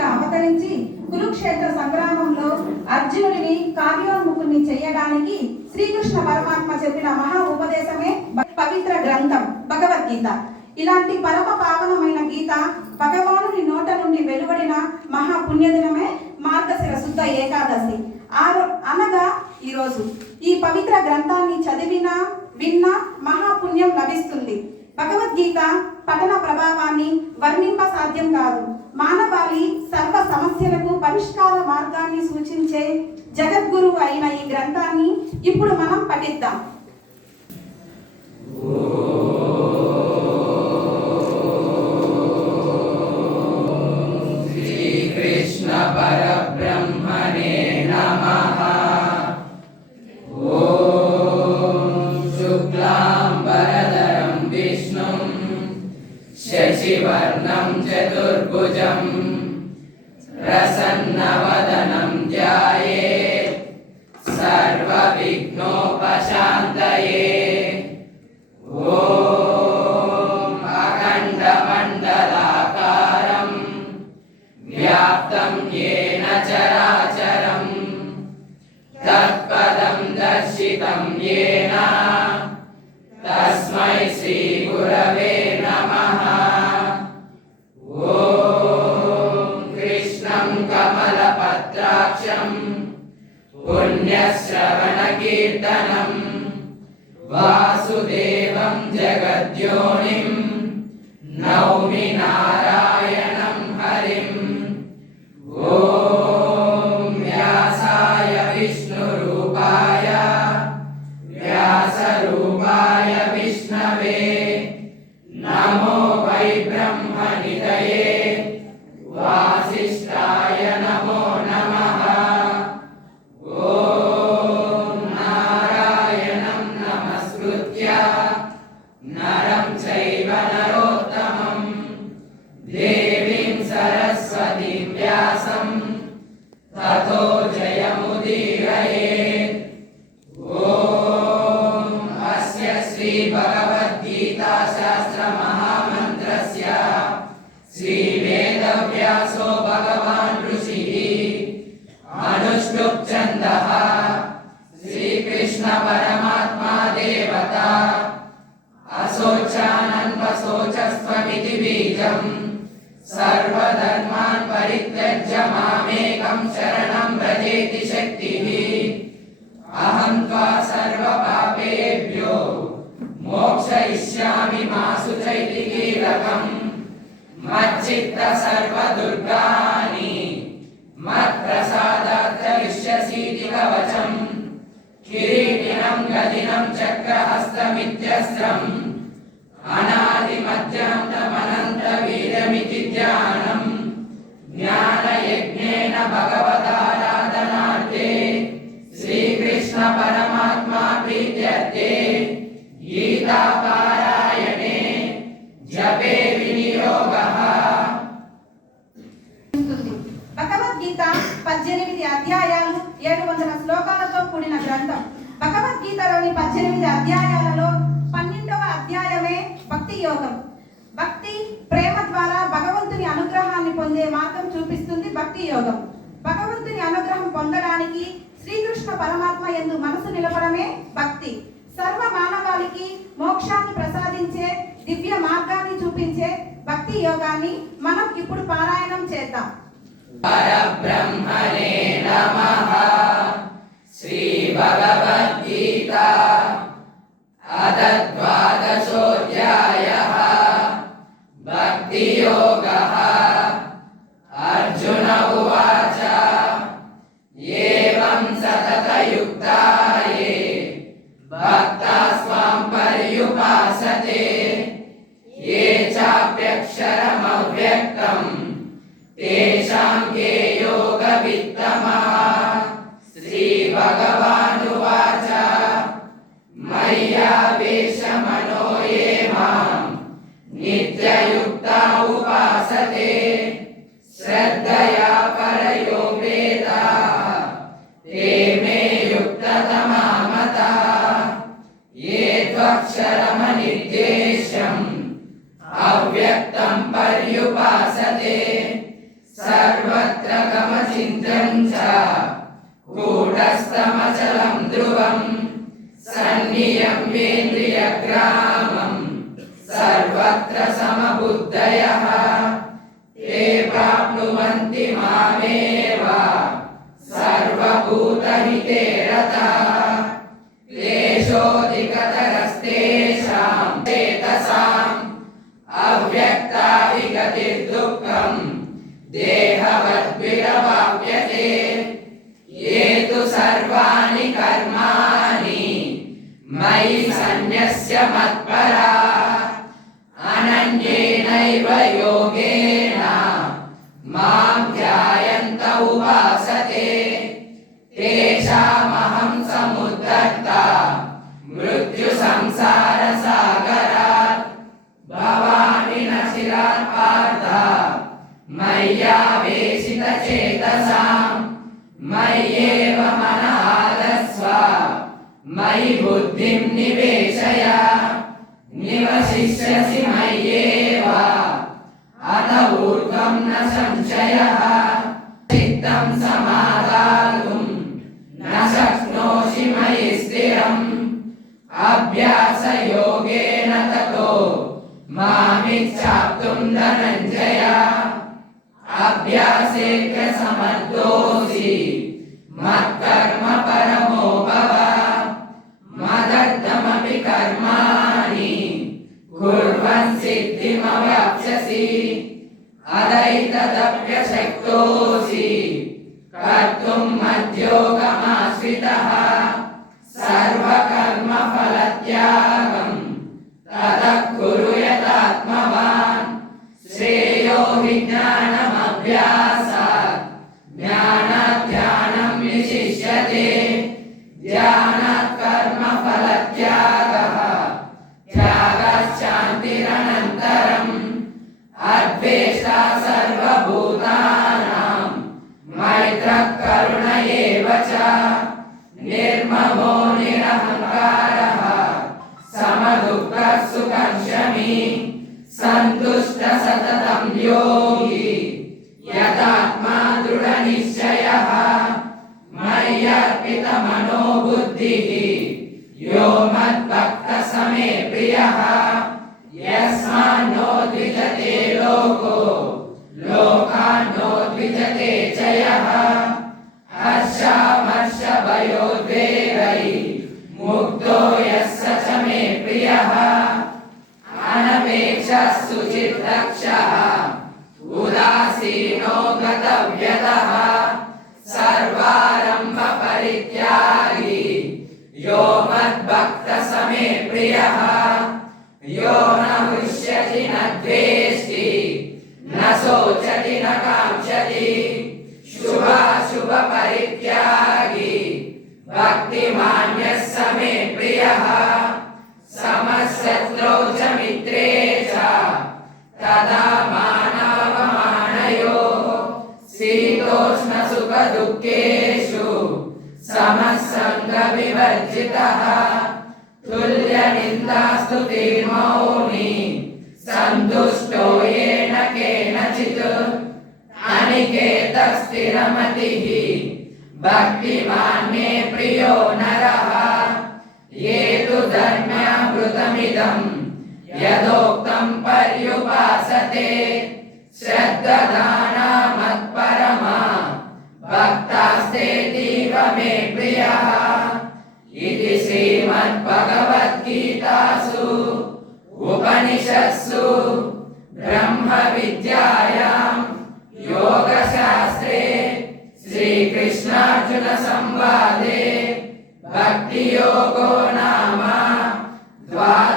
శ్రీకృష్ణుడిగా అవతరించి కురుక్షేత్ర సంగ్రామంలో అర్జునుడిని కార్యోన్ముఖుని చేయడానికి శ్రీకృష్ణ పరమాత్మ చెప్పిన మహా ఉపదేశమే పవిత్ర గ్రంథం భగవద్గీత. ఇలాంటి పరమ పావనమైన గీత భగవానుని నోట నుండి వెలువడిన మహా పుణ్యదినమే మార్గశిర శుద్ధ ఏకాదశి అనగా ఈరోజు. ఈ పవిత్ర గ్రంథాన్ని చదివినా విన్నా మహాపుణ్యం లభిస్తుంది. భగవద్గీత పఠన ప్రభావాన్ని వర్ణింప సాధ్యం కాదు. మానవాళి సర్వ సమస్యలకు పరిష్కార మార్గాన్ని సూచించే జగద్గురువు అయిన ఈ గ్రంథాన్ని ఇప్పుడు మనం పఠిద్దాం. శ్రీకృష్ణ పరబ్రహ్మణే నమః. శుక్లాంబరధరం విష్ణుం శశివర్ణం చతుర్భుజం ప్రసన్నవదనం ధ్యాయేత్ సర్వవిఘ్నోపశాంతయే. ఓం అఖండమండలాకారం వ్యాప్తం యేన చరాచరం తత్పదం దర్శితం యేన తస్మై శ్రీ గురవే నమః. ఓం కృష్ణం కమలపత్రాక్షం పుణ్యశ్రవణకీర్తనం వాసుదేవం జగద్యోనిం నౌమి నారాయణం హరిం. ఓం వ్యాసాయ విష్ణురూపాయ వ్యాసరూపాయ విష్ణవే నమో వై బ్రహ్మనిధయే వాసిష్ఠాయ నమో నమః. ఓం నారాయణం నమస్కృత్య నరం చైవ నరోత్తమం దేవీం సరస్వతీం వ్యాసం తతో జయముదీరయేత్. ఓం అస్య శ్రీ భగవద్గీతా శాస్త్ర మహామంత్రస్య శ్రీ వేదవ్యాసో భగవాన్ ఋషిః అనుష్ఠుప్ ఛందః శ్రీకృష్ణ పరమాత్మా దేవత అశోచానన్వశోచస్త్వమితి బీజం సర్వధర్మాన్ పరిత్యజ్య మామేకం శరణం వ్రజేతి శక్తిః. అహం త్వా సర్వపాపేభ్యో మోక్షయిష్యామి మా శుచైతి కీలకం మచ్చిత్త సర్వదుర్గాని మత్ప్రసాదాత్ విశ్యసీతి కవచం కిరీటినం గదినం చక్రహస్తమిత్యస్త్రం అనాదిమధ్యాంతమనంత వీరమితి జ్ఞానం జ్ఞానయజ్ఞేన భగవదారాధనార్థే శ్రీకృష్ణ పరమాత్మా ప్రీత్యర్థే గీతాపారాయణే జపే వినియోగః. భగవద్గీత 18 అధ్యాయాలు 700 శ్లోకాలతో కూడిన గ్రంథం. భగవద్గీతలోని 18 అధ్యాయాలలో 12వ అధ్యాయమే భక్తి యోగం. భక్తి ప్రేమ ద్వారా భగవంతుని అనుగ్రహాన్ని పొందే మార్గం చూపిస్తుంది భక్తి యోగం. భగవంతుని అనుగ్రహం పొందడానికి శ్రీకృష్ణ పరమాత్మ యందు మనసు నిలపడమే భక్తి. సర్వ మానవాళికి మోక్షాన్ని ప్రసాదించే దివ్య మార్గాన్ని చూపించే భక్తి యోగాన్ని మనం ఇప్పుడు పారాయణం చేద్దాం. పరబ్రహ్మణే నమః. శ్రీ భగవద్గీత అథ ద్వాదశోऽధ్యాయః. భక్తి యోగః. అర్జున ఉవాచ ఏవం సతతయుక్తాయే భక్తాస్త్వాం పర్యుపాసతే ఏ చాప్యక్షరమవ్యక్తం తేషాం కే యోగవిత్తమః. శ్రీ భగవానువాచ మయ్యావేశమనో ఏ మాం నిత్యయుక్తా ఉపాసతే శ్రద్ధయా పరయోపేతాః ते मे युक्ततमा मताः. ये त्वक्षरमनिर्देश्यम् अव्यक्तं पर्युपासते सर्व चिन्त्यं च कूटस्थमचलं ध्रुवं सन्नियम्येन्द्रियग्रामं सर्वत्र समबुद्धयः ते प्राप्नुवन्ति मामेव सर्वभूतहिते रताः क्लेशोऽधिकतरस्तेषां चेतसाम् अव्यक्ता विगतिर्दुःखं देहवद्विरवाप्यते ये तु सर्वाणि कर्माणि मयि सन्न्यस्य मत्पराः अनन्येनैव योगेन मां ध्यायन्त उपासते तेषामहं समुद्धर्ता मृत्युसंसारसागरात् भवामि न चिरात् पार्थ मय्यावेशितचेतसां मय्येव मनः आदस्व मयि बुद्धिं निवेशय निवसिष्यसि मय्येव अत ऊर्ध्वं न संशयः चित्तं समादातुं न शक्नोषि मयि स्थिरम् अभ्यासयोगेन ततो मामिच्छाप्तुं धनञ्जय अभ्यासेऽप्यसमर्थोऽसि मत्कर्म परमो भव मदर्थमपि कर्माणि कुर्वन् सिद्धिमवाप्स्यसि अदैतदप्यशक्तोऽसि कर्तुं मद्योगमाश्रितः सर्वकर्मफलत्यागं ततः कुरु यतात्मवान् श्रेयो हि ज्ञानमभ्यासात् ज्ञानात् ध्यानं विशिष्यते ध्यानात् कर्मफलत्यागः त्यागश्शान्तिरनन्तरम् अद्वेष्टा सर्वभूतानां मैत्रः करुण एव च निर्ममो निरहङ्कारः समदुःखः सुखं शमी सन्तुष्टः सततं योगी यतात्मा दृढनिश्चयः मय्यर्पितमनो बुद्धिः यो मद्भक्तः स मे प्रियः यस्मान्नो द्विजते लोको लोकान्नो द्विजते च यः हर्षामर्षभयोद्वेगैः मुक्तो यः स च मे प्रियः अनपेक्षः सुचिर्दक्षः उदासीनो गतव्यतः सर्वारम्भपरित्यागी यो मद्भक्तः स मे प्रियः यो न हृष्यति न द्वेष्टि न शोचति न काङ्क्षति शुभाशुभपरित्यागी भक्तिमान्यः स मे प्रियः समशत्रौ च मित्रे च तदा मानावमानयोः शीतोष्णसुखदुःखेषु समः सङ्गविवर्जितः तुल्यनिन्दास्तुतिर्मौनी सन्तुष्टो येन केनचित् अनिकेतः स्थिरमतिः भक्तिमान् मे प्रियो नरः ये तु धर्म्यामृतमिदं यदोक्तं पर्युपासते श्रद्धाना मत्परमा भक्तास्तेतीव मे प्रियः इति श्रीमद्भगवद्गीतासु उपनिषत्सु ब्रह्मविद्यायां योगशास्त्रे श्रीकृष्णार्जुनसंवादे भक्तियोगो नाम 12